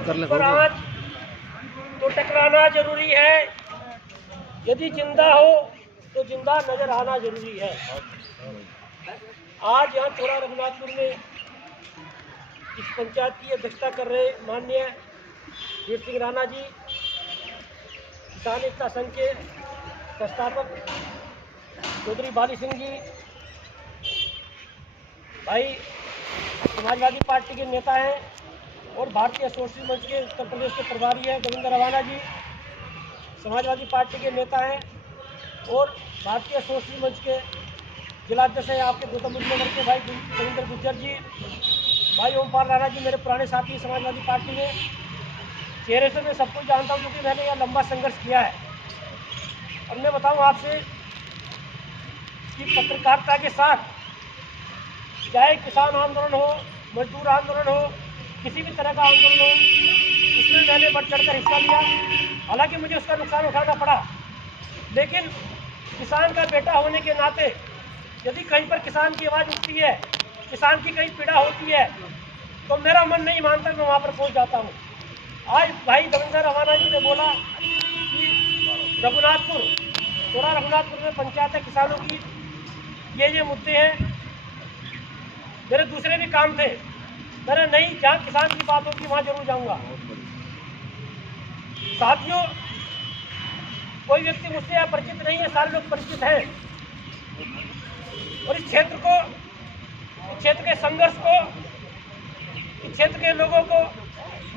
पर आज तो टकराना जरूरी है। यदि जिंदा हो तो जिंदा नजर आना जरूरी है। आज यहाँ थोड़ा रघुनाथपुर में इस पंचायत की अध्यक्षता कर रहे माननीय वीर सिंह राणा जी, किसान एकता संघ के संस्थापक चौधरी बाली सिंह जी, भाई समाजवादी पार्टी के नेता हैं और भारतीय सोशलिस्ट मंच के उत्तर प्रदेश के प्रभारी हैं देवेंद्र रवाना जी, समाजवादी पार्टी के नेता हैं और भारतीय सोशलिस्ट मंच के जिलाध्यक्ष हैं आपके गौतम बुद्ध नगर के भाई देवेंद्र गुज्जर जी, भाई ओमपाल राणा जी, मेरे पुराने साथी समाजवादी पार्टी में। चेहरे से मैं सबको जानता हूँ क्योंकि मैंने यह लंबा संघर्ष किया है। और मैं बताऊँ आपसे कि पत्रकारिता के साथ चाहे किसान आंदोलन हो, मजदूर आंदोलन हो, किसी भी तरह का आंदोलन हो, इसमें मैंने बढ़ चढ़कर हिस्सा लिया। हालांकि मुझे उसका नुकसान उठाना पड़ा, लेकिन किसान का बेटा होने के नाते यदि कहीं पर किसान की आवाज़ उठती है, किसान की कहीं पीड़ा होती है, तो मेरा मन नहीं मानता, मैं वहाँ पर पहुँच जाता हूँ। आज भाई देवेंद्र रवाना जी ने बोला कि रघुनाथपुर, थोड़ा रघुनाथपुर में पंचायत है किसानों की, ये मुद्दे हैं। मेरे दूसरे भी काम थे, मैंने नहीं, जहाँ किसान की बात होगी वहाँ जरूर जाऊँगा। साथियों, कोई व्यक्ति मुझसे अपरिचित नहीं है, सारे लोग परिचित हैं और इस क्षेत्र को, इस क्षेत्र के संघर्ष को, इस क्षेत्र के लोगों को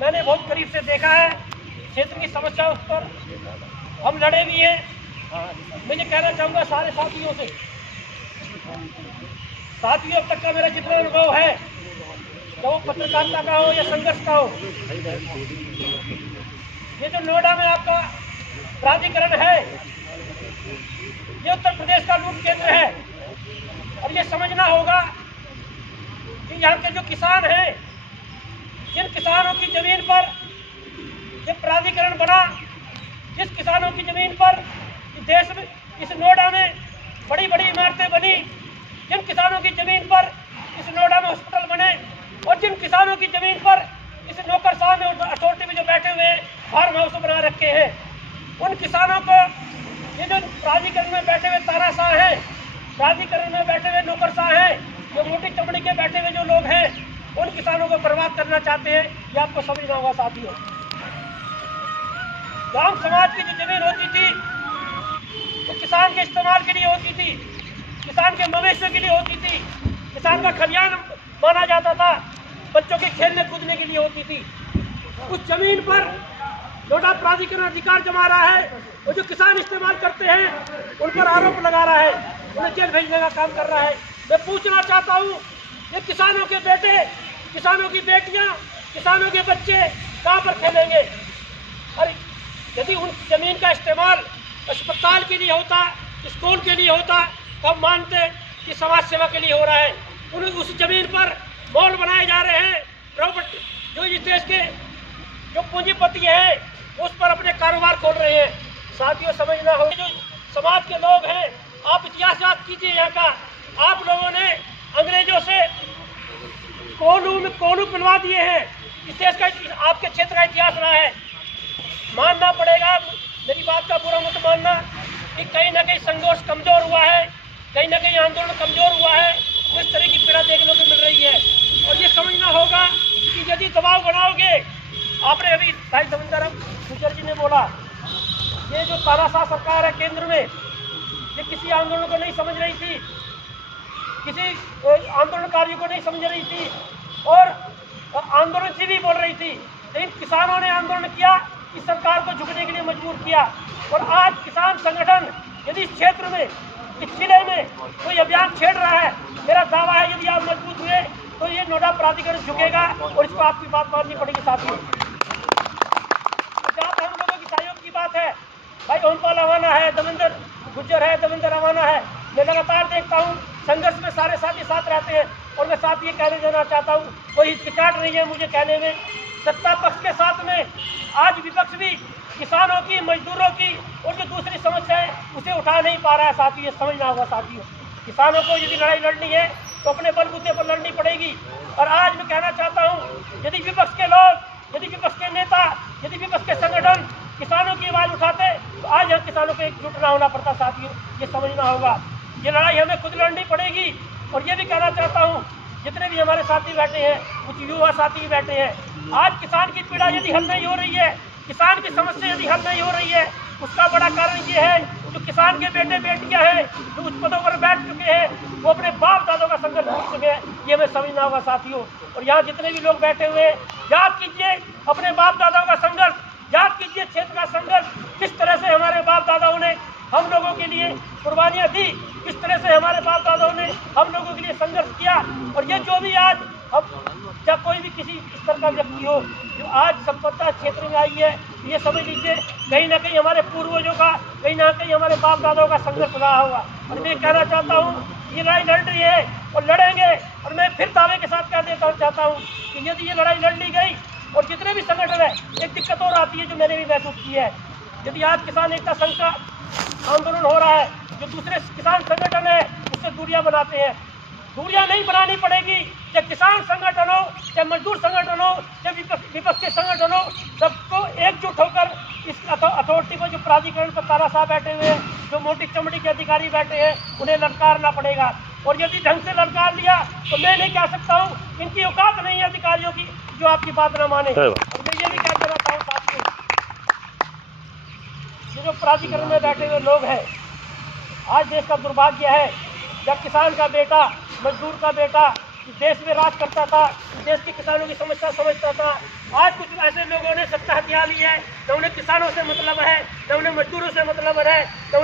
मैंने बहुत करीब से देखा है। क्षेत्र की समस्याओं पर हम लड़े भी हैं। मैं कहना चाहूँगा सारे साथियों से, साथियों अब तक का मेरा जितना अनुभव है, तो वो पत्रकारिता का हो या संघर्ष का हो, ये जो नोएडा में आपका प्राधिकरण है, ये उत्तर प्रदेश का लूट केंद्र है। और ये समझना होगा कि यहाँ के जो किसान हैं, जिन किसानों की जमीन पर ये प्राधिकरण बना, जिस किसानों की जमीन पर देश में, इस नोएडा में बड़ी बड़ी इमारतें बनी, जिन किसानों की जमीन पर इस नोएडा में हॉस्पिटल बने और जिन किसानों की जमीन पर इस नौकरशाह में अथॉरिटी में जो बैठे हुए फार्म हाउस बना रखे हैं, उन किसानों को ये जो प्राधिकरण में बैठे हुए तानाशाह हैं, प्राधिकरण में बैठे हुए नौकरशाह हैं, जो मोटी चमड़ी के बैठे हुए जो लोग हैं, उन किसानों को बर्बाद करना चाहते हैं। ये आपको समझना होगा साथियों। गांव समाज की जो जमीन होती थी वो किसान के इस्तेमाल के लिए होती थी, किसान के मवेशियों के लिए होती थी, किसान का खलियान माना जाता था, बच्चों के खेलने कूदने के लिए होती थी। उस जमीन पर नोएडा प्राधिकरण अधिकार जमा रहा है, वो जो किसान इस्तेमाल करते हैं उन पर आरोप लगा रहा है, उन्हें जेल भेजने का काम कर रहा है। मैं पूछना चाहता हूँ, ये किसानों के बेटे, किसानों की बेटियाँ, किसानों के बच्चे कहाँ पर खेलेंगे? और यदि उन जमीन का इस्तेमाल अस्पताल के लिए होता, स्कूल के लिए होता, तब मानते कि समाज सेवा के लिए हो रहा है। उस जमीन पर मॉल बनाए जा रहे हैं, प्रॉपर्टी जो इस देश के जो पूंजीपति हैं उस पर अपने कारोबार खोल रहे हैं। साथियों, समझना हो, जो समाज के लोग हैं, आप इतिहास याद कीजिए यहाँ का। आप लोगों ने अंग्रेजों से कोलू पिलवा दिए हैं। इस देश का, आपके क्षेत्र का इतिहास रहा है। मानना पड़ेगा, मेरी बात का बुरा मत मानना, कि कहीं ना कहीं संघर्ष कमजोर हुआ है, कहीं ना कहीं आंदोलन कमजोर हुआ है, तो इस तरह की पीड़ा देखने को मिल रही है। और ये समझना होगा कि यदि दबाव बनाओगे, आपने अभी भाई देवेंद्र गुज्जर जी ने बोला, ये जो तानाशाह सरकार है केंद्र में, ये किसी आंदोलन को नहीं समझ रही थी, किसी आंदोलनकारियों को नहीं समझ रही थी और आंदोलन से भी बोल रही थी। लेकिन किसानों ने आंदोलन किया, इस सरकार को झुकने के लिए मजबूर किया। और आज किसान संगठन यदि इस क्षेत्र में, इस जिले में कोई अभियान छेड़ रहा है, मेरा दावा है यदि आप मजबूत हुए तो ये नोएडा प्राधिकरण झुकेगा और इसको आपकी बात माननी पड़ेगी साथियों। जहाँ हम लोगों की सहयोग की बात है, भाई ओमपाल रवाना है, देवेंद्र गुज्जर है, देवेंद्र रवाना है, मैं लगातार देखता हूँ संघर्ष में सारे साथी साथ रहते हैं। और मैं साथ ये कहने देना चाहता हूँ, कोई हिचकिचाहट नहीं है मुझे कहने में। सत्ता पक्ष के साथ में आज विपक्ष भी किसानों की, मजदूरों की और जो दूसरी समस्या है उसे उठा नहीं पा रहा है साथियों। समझना होगा साथियों, किसानों को यदि लड़ाई लड़नी है तो अपने बलबूते पर लड़नी पड़ेगी। और आज मैं कहना चाहता हूँ, यदि विपक्ष के लोग, यदि विपक्ष के से जुटना होना पड़ता साथियों, ये समझना होगा। ये लड़ाई हमें खुद लड़नी पड़ेगी। और ये भी कहना चाहता हूँ, जितने भी हमारे साथी बैठे हैं, कुछ युवा साथी बैठे हैं, आज किसान की पीड़ा यदि हल नहीं हो रही है, किसान की समस्या यदि हल नहीं हो रही है, उसका बड़ा कारण ये है जो किसान के बेटे बेटियां हैं जो उच्च पदों पर बैठ चुके हैं, वो अपने बाप दादों का संघर्ष भूल चुके हैं। ये हमें समझना होगा साथियों। और यहाँ जितने भी लोग बैठे हुए हैं, याद कीजिए अपने बाप दादाओं का संघर्ष, याद कीजिए क्षेत्र का संघर्ष, किस तरह से हमारे बाप दादाओं ने हम लोगों के लिए कुर्बानियां दी, किस तरह से हमारे बाप दादाओं ने हम लोगों के लिए संघर्ष किया। और ये जो भी आज अब जब कोई भी किसी स्तर का व्यक्ति हो जो आज संपदा क्षेत्र में आई है, ये समझ लीजिए कहीं ना कहीं हमारे पूर्वजों का, कहीं ना कहीं हमारे बाप दादाओं का संघर्ष रहा होगा। और मैं कहना चाहता हूँ ये लड़ाई लड़ रही है और लड़ेंगे। और मैं फिर दावे के साथ कह देना चाहता हूँ कि यदि ये लड़ाई लड़ ली गई, और जितने भी संगठन है, एक दिक्कत और आती है जो मैंने भी महसूस की है, यदि आज किसान एकता संघ का आंदोलन हो रहा है, जो दूसरे किसान संगठन है उससे दूरियां बनाते हैं। दूरियां नहीं बनानी पड़ेगी, चाहे किसान संगठन हो, चाहे मजदूर संगठन हो, चाहे विपक्ष के संगठन हो, सबको एकजुट होकर इस अथॉरिटी को, जो प्राधिकरण पर तानाशाह बैठे हुए हैं, जो मोटी चमड़ी के अधिकारी बैठे हैं, उन्हें ललकारना पड़ेगा। और यदि ढंग से ललकार लिया तो मैं नहीं कह सकता हूँ, इनकी औकात नहीं है अधिकारियों की जो आपकी बात न माने। और मैं ये भी कह देना चाहूँ साथियों, ये जो प्राधिकरण में बैठे हुए लोग हैं, आज देश का दुर्भाग्य है, जब किसान का बेटा, मजदूर का बेटा देश में राज करता था, देश के किसानों की समस्या समझता था, आज कुछ ऐसे लोगों ने सत्ता हथिया ली है, न उन्हें किसानों से मतलब है, न उन्हें मजदूरों से मतलब है, न